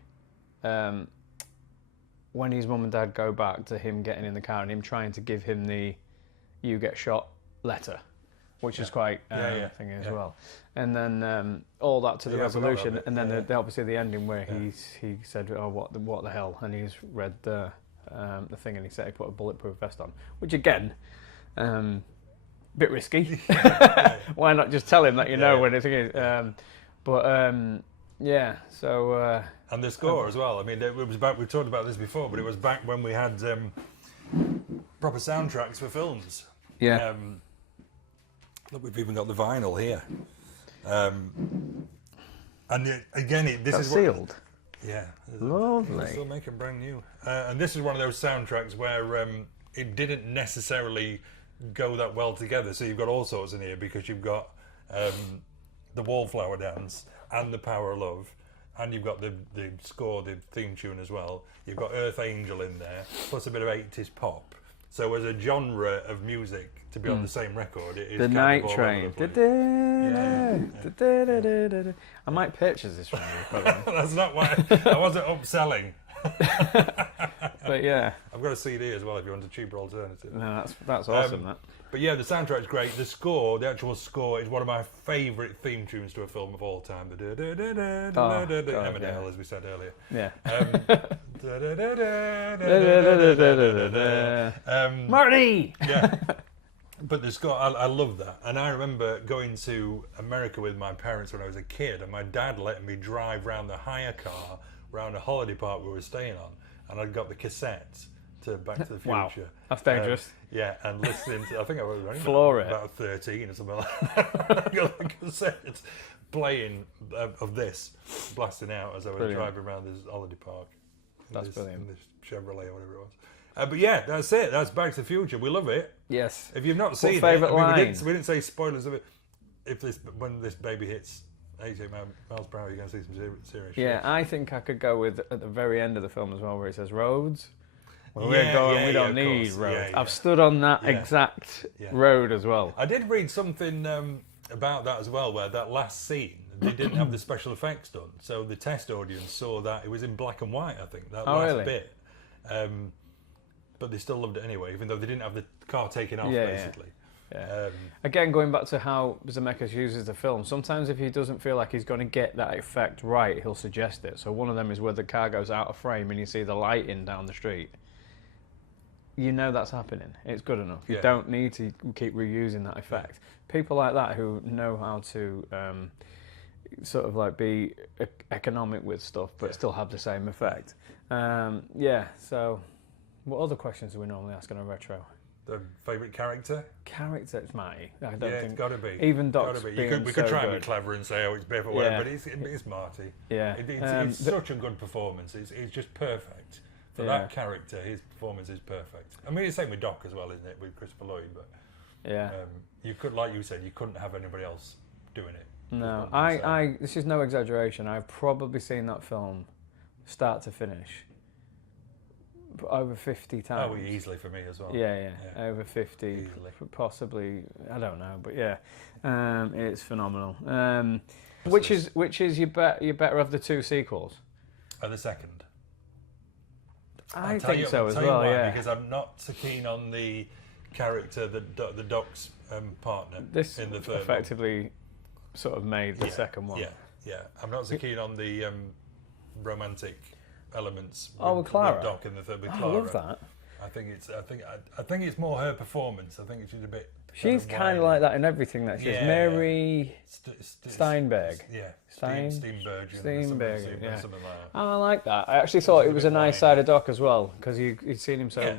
when his mum and dad go back to him getting in the car and him trying to give him the "you get shot" letter, which is quite thing as well. And then all that to the resolution, and then the obviously the ending where he said, "Oh, what the hell?" and he's read the thing and he said he put a bulletproof vest on, which again, bit risky. Why not just tell him that you know when the thing is? So. And the score as well. I mean, it was back. We've talked about this before, but it was back when we had proper soundtracks for films. Yeah. Look, we've even got the vinyl here. And this is sealed. Yeah. Lovely. They're still making brand new. And this is one of those soundtracks where it didn't necessarily go that well together. So you've got all sorts in here because you've got the Wallflower Dance and the Power of Love. And you've got the score, the theme tune as well. You've got Earth Angel in there, plus a bit of 80s pop. So as a genre of music to be on the same record, it is The kind Night of all Train. over the place. I might purchase this from you. That's not why I wasn't upselling. But yeah. I've got a CD as well if you want a cheaper alternative. No, that's awesome. That. But yeah, the soundtrack's great. The score, the actual score, is one of my favourite theme tunes to a film of all time. The Emmerdale, as we said earlier. Yeah. Marty! Yeah. But the score, I love that. And I remember going to America with my parents when I was a kid, and my dad letting me drive round the hire car around a holiday park we were staying on, and I'd got the cassette to Back to the Future. Wow, that's dangerous. And listening to, I think I was only about 13 or something like that. I got the cassette playing of this, blasting out as I was driving around this holiday park. Brilliant. In this Chevrolet or whatever it was. But yeah, that's it. That's Back to the Future. We love it. Yes. If you've not seen it, favourite line? We didn't say spoilers of it. When this baby hits 88 miles per hour, you're going to see some serious shit. Yeah, I think I could go with at the very end of the film as well, where it says roads. Where we're going, we don't need roads. I've stood on that exact road as well. I did read something about that as well, where that last scene, they didn't have the special effects done. So the test audience saw that. It was in black and white, I think, that last bit. But they still loved it anyway, even though they didn't have the car taken off, basically. Yeah. Again, going back to how Zemeckis uses the film, sometimes if he doesn't feel like he's going to get that effect right, he'll suggest it. So one of them is where the car goes out of frame and you see the lighting down the street. You know that's happening. It's good enough. You don't need to keep reusing that effect. People like that who know how to sort of like be economic with stuff but still have the same effect. So what other questions do we normally ask on a retro? The favourite character? Character, it's Marty. I don't think it's got to be. Even Doc's we being could try and good. be clever and say, oh, it's Biff or whatever, but it's Marty. Yeah. It's such a good performance. It's just perfect. For that character, his performance is perfect. I mean, it's the same with Doc as well, isn't it, with Christopher Lloyd? But you could, like you said, you couldn't have anybody else doing it. No, this is no exaggeration. I've probably seen that film start to finish over 50 times. Oh, easily for me as well. Yeah. Over 50, easily. Possibly. I don't know, but it's phenomenal. Which is you better of the two sequels? The second. I think so as well. Why, yeah, because I'm not so keen on the character that the Doc's partner this in the third effectively sort of made the second one. Yeah. I'm not so keen on the romantic elements. With Clara. With Doc in the third. With I Clara. love that. I think it's more her performance. I think she's a bit. She's kind of like that in everything that she is. Mary Steinberg. Steinberg. Steinberg, yeah. Something like that. Oh, I like that. I actually thought it was a nice side of Doc as well, because you'd seen him so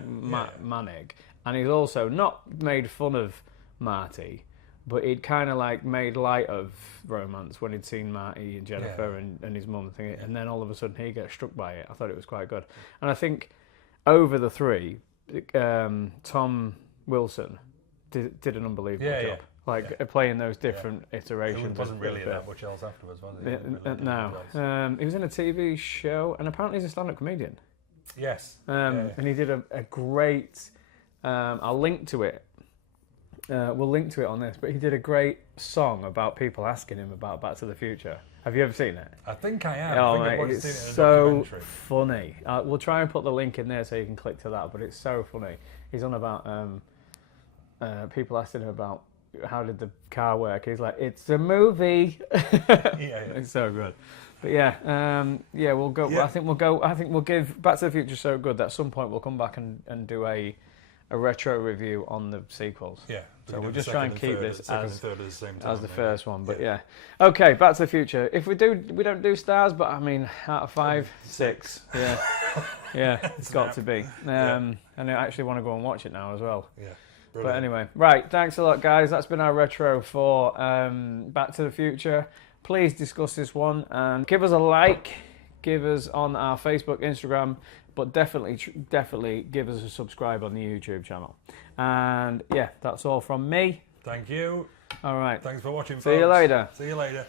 manic. And he's also not made fun of Marty, but he'd kind of like made light of romance when he'd seen Marty and Jennifer and his mum thing. And then all of a sudden he gets struck by it. I thought it was quite good. And I think over the three, Tom Wilson did an unbelievable job. Playing those different iterations. It wasn't really that much else afterwards, was it? No. He was in a TV show, and apparently he's a stand-up comedian. Yes. And he did a great... I'll link to it. We'll link to it on this, but he did a great song about people asking him about Back to the Future. Have you ever seen it? I think I have. Oh, I think mate, I've seen it in a so documentary. funny. We'll try and put the link in there so you can click to that, but it's so funny. He's on about people asking him about how did the car work. He's like, it's a movie. It's so good. But we'll go. Yeah. I think we'll give Back to the Future so good that at some point we'll come back and do a retro review on the sequels. Yeah. So we'll just try and keep this as the first one. But okay, Back to the Future. If we don't do stars, but I mean, out of 5, 6. Yeah, it's got to be. And I actually want to go and watch it now as well. Yeah. But anyway, right. Thanks a lot, guys. That's been our retro for Back to the Future. Please discuss this one and give us a like. Give us on our Facebook, Instagram, but definitely give us a subscribe on the YouTube channel. And that's all from me. Thank you. All right. Thanks for watching, folks. See you later. See you later.